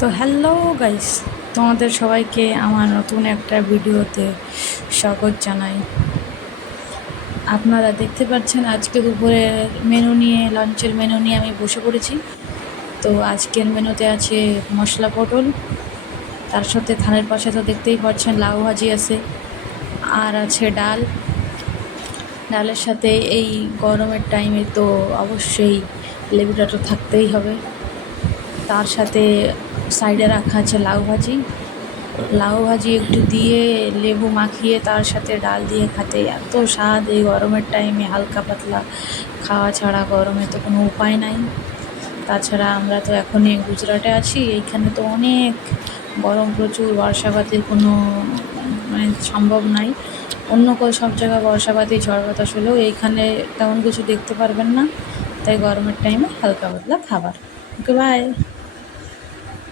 তো hello guys, তোমাদের সবাইকে আমার নতুন একটা ভিডিওতে স্বাগত জানাই। আপনারা দেখতে পাচ্ছেন আজকে দুপুরের মেনু নিয়ে, লাঞ্চের মেনু নিয়ে আমি বসে পড়েছি। তো আজকের মেনুতে আছে মশলা পটল, তার সাথে থালের পাশে তো দেখতেই পাচ্ছেন লাউ ভাজি আছে, আর আছে ডাল। ডালের সাথে এই গরমের টাইমে তো অবশ্যই লেবুটা তো থাকতেই হবে। তার সাথে সাইডে রাখা আছে লাউ ভাজি একটু দিয়ে লেবু মাখিয়ে তার সাথে ডাল দিয়ে খেতে এত স্বাদ। এই গরমের টাইমে হালকা পাতলা খাওয়া ছাড়া গরমে তো কোনো উপায় নাই। তাছাড়া আমরা তো এখনই গুজরাটে আছি, এইখানে তো অনেক গরম, প্রচুর বর্ষাপাতের কোনো সম্ভব নাই। অন্য সব জায়গায় বর্ষাপাতি ঝড় বাতাস হলেও এইখানে তেমন কিছু দেখতে পারবেন না। তাই গরমের টাইমে হালকা পাতলা খাবার। ওকে, বাই।